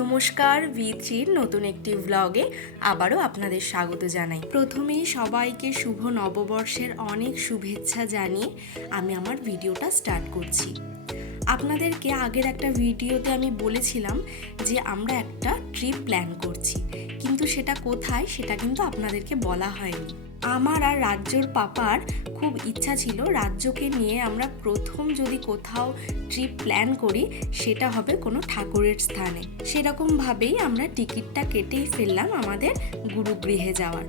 নমস্কার, V3 নতুন একটি ব্লগে আবারও আপনাদের স্বাগত জানাই। প্রথমেই সবাইকে শুভ নববর্ষের অনেক শুভেচ্ছা জানিয়ে আমি আমার ভিডিওটা স্টার্ট করছি। আপনাদেরকে আগের একটা ভিডিওতে আমি বলেছিলাম যে আমরা একটা ট্রিপ প্ল্যান করছি, কিন্তু সেটা কোথায় সেটা কিন্তু আপনাদেরকে বলা হয়নি। আমার আর রাজ্যর পাপার খুব ইচ্ছা ছিল রাজ্যকে নিয়ে আমরা প্রথম যদি কোথাও ট্রিপ প্ল্যান করি সেটা হবে কোনো ঠাকুরের স্থানে। সেরকমভাবেই আমরা টিকিটটা কেটেই ফেললাম আমাদের গুরুগৃহে যাওয়ার।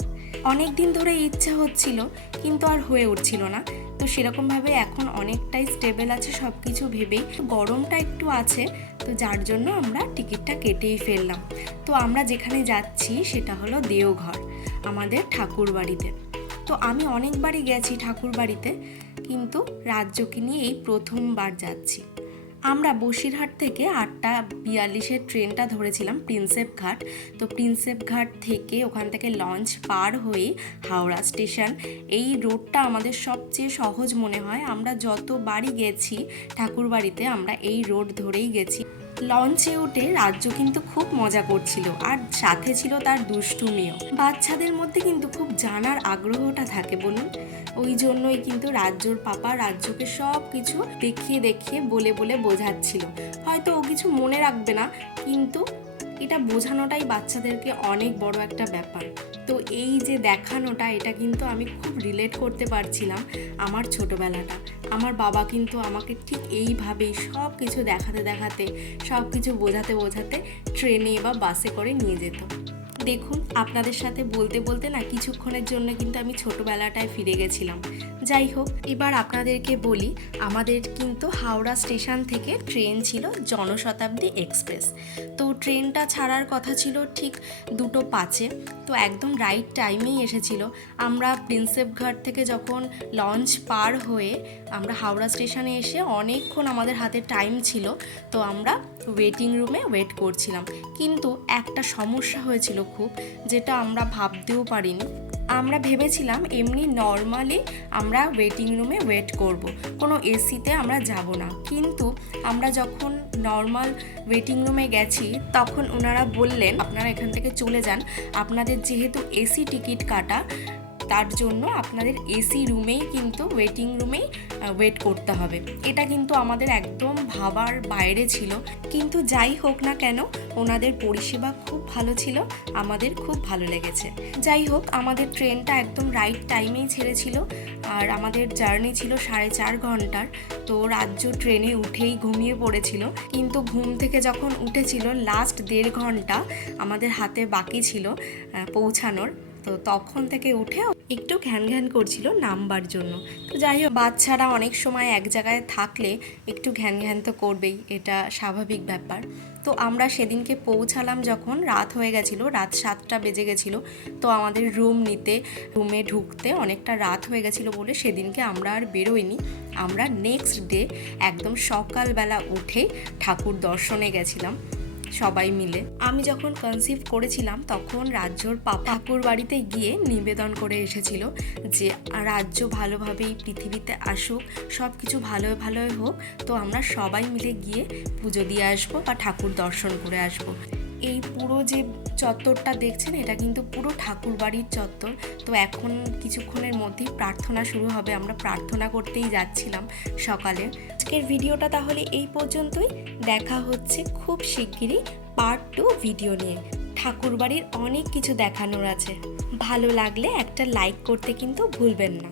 অনেক দিন ধরে ইচ্ছা হচ্ছিল কিন্তু আর হয়ে উঠছিল না। তো সেরকমভাবে এখন অনেকটাই স্টেবল আছে সব কিছু ভেবেই, গরমটা একটু আছে, তো যার জন্য আমরা টিকিটটা কেটেই ফেললাম। তো আমরা যেখানে যাচ্ছি সেটা হলো দেওঘর, আমাদের ঠাকুর বাড়িতে। তো আমি অনেকবারই গেছি ঠাকুর বাড়িতে, কিন্তু রাজ্যকে নিয়ে এই প্রথমবার যাচ্ছি। আমরা বসিরহাট থেকে 8:42 ট্রেনটা ধরেছিলাম প্রিন্সেপ ঘাট। তো প্রিন্সেপ ঘাট থেকে ওখান থেকে লঞ্চ পার হয়ে হাওড়া স্টেশন, এই রোডটা আমাদের সবচেয়ে সহজ মনে হয়। আমরা যতবারই গেছি ঠাকুর বাড়িতে আমরা এই রোড ধরেই গেছি। লঞ্চে উঠে রাজ্য কিন্তু খুব মজা করছিল, আর সাথে ছিল তার দুষ্টুমিও। বাচ্চাদের মধ্যে কিন্তু খুব জানার আগ্রহটা থাকে বলুন, ওই জন্যই কিন্তু রাজ্যর পাপা রাজ্যকে সব কিছু দেখিয়ে দেখিয়ে বলে বলে বোঝাচ্ছিল। হয়তো ও কিছু মনে রাখবে না, কিন্তু এটা বোঝানোটাই বাচ্চাদেরকে অনেক বড় একটা ব্যাপার। তো এই যে দেখানোটা, এটা কিন্তু আমি খুব রিলেট করতে পারছিলাম আমার ছোটোবেলাটা। আমার বাবা কিন্তু আমাকে ঠিক এইভাবেই সব কিছু দেখাতে দেখাতে, সব কিছু বোঝাতে বোঝাতে ট্রেনে বা বাসে করে নিয়ে যেত। দেখুন, আপনাদের সাথে বলতে বলতে না কিছুক্ষণের জন্য কিন্তু আমি ছোটোবেলাটায় ফিরে গেছিলাম। যাই হোক, এবার আপনাদেরকে বলি, আমাদের কিন্তু হাওড়া স্টেশন থেকে ট্রেন ছিল জনশতাব্দী এক্সপ্রেস। তো ট্রেনটা ছাড়ার কথা ছিল ঠিক 2:05। তো একদম রাইট টাইমেই এসেছিল। আমরা প্রিন্সেপ ঘাট থেকে যখন লঞ্চ পার হয়ে আমরা হাওড়া স্টেশনে এসে অনেকক্ষণ আমাদের হাতে টাইম ছিল, তো আমরা ওয়েটিং রুমে ওয়েট করছিলাম। কিন্তু একটা সমস্যা হয়েছিল খুব, যেটা আমরা ভাবতেও পারিনি। আমরা ভেবেছিলাম এমনি নর্মালি আমরা ওয়েটিং রুমে ওয়েট করব, কোনো এসিতে আমরা যাব না। কিন্তু আমরা যখন নর্মাল ওয়েটিং রুমে গেছি তখন ওনারা বললেন আপনারা এখান থেকে চলে যান, আপনাদের যেহেতু এসি টিকিট কাটা, তার জন্য আপনাদের এসি রুমেই কিন্তু ওয়েটিং রুমেই ওয়েট করতে হবে। এটা কিন্তু আমাদের একদম ভাবার বাইরে ছিল, কিন্তু যাই হোক না কেন ওনাদের পরিষেবা খুব ভালো ছিল, আমাদের খুব ভালো লেগেছে। যাই হোক, আমাদের ট্রেনটা একদম রাইট টাইমেই ছেড়েছিল, আর আমাদের জার্নি ছিল 4.5 ঘন্টার। তো রাজ্য ট্রেনে উঠেই ঘুমিয়ে পড়েছিল, কিন্তু ঘুম থেকে যখন উঠেছিল লাস্ট 1.5 ঘন্টা আমাদের হাতে বাকি ছিল পৌঁছানোর। তো তখন থেকে উঠে একটু ঘ্যান ঘ্যান করছিল নামবার জন্য। তো যাই হোক, বাচ্চারা অনেক সময় এক জায়গায় থাকলে একটু ঘ্যান ঘ্যান তো করবেই, এটা স্বাভাবিক ব্যাপার। তো আমরা সেদিনকে পৌঁছালাম যখন রাত হয়ে গেছিলো, রাত 7টা বেজে গেছিলো। তো আমাদের রুমে ঢুকতে অনেকটা রাত হয়ে গেছিলো বলে সেদিনকে আমরা আর বেরোইনি। আমরা নেক্সট ডে একদম সকালবেলা উঠে ঠাকুর দর্শনে গেছিলাম সবাই মিলে। আমি যখন কনসিভ করেছিলাম তখন রাজ্যর পাপা ঠাকুর বাড়িতে গিয়ে নিবেদন করে এসেছিল যে রাজ্য ভালোভাবেই পৃথিবীতে আসুক, সব কিছু ভালোই ভালোই হোক। তো আমরা সবাই মিলে গিয়ে পুজো দিয়ে আসবো বা ঠাকুর দর্শন করে আসবো। এই পুরো যে চত্বরটা দেখছেন এটা কিন্তু পুরো ঠাকুর বাড়ির চত্বর। তো এখন কিছুক্ষণের মধ্যেই প্রার্থনা শুরু হবে, আমরা প্রার্থনা করতেই যাচ্ছিলাম সকালে। আজকের ভিডিওটা তাহলে এই পর্যন্তই, দেখা হচ্ছে খুব শিগগিরই পার্ট 2 ভিডিও নিয়ে। ঠাকুর বাড়ির অনেক কিছু দেখানোর আছে, ভালো লাগলে একটা লাইক করতে কিন্তু ভুলবেন না।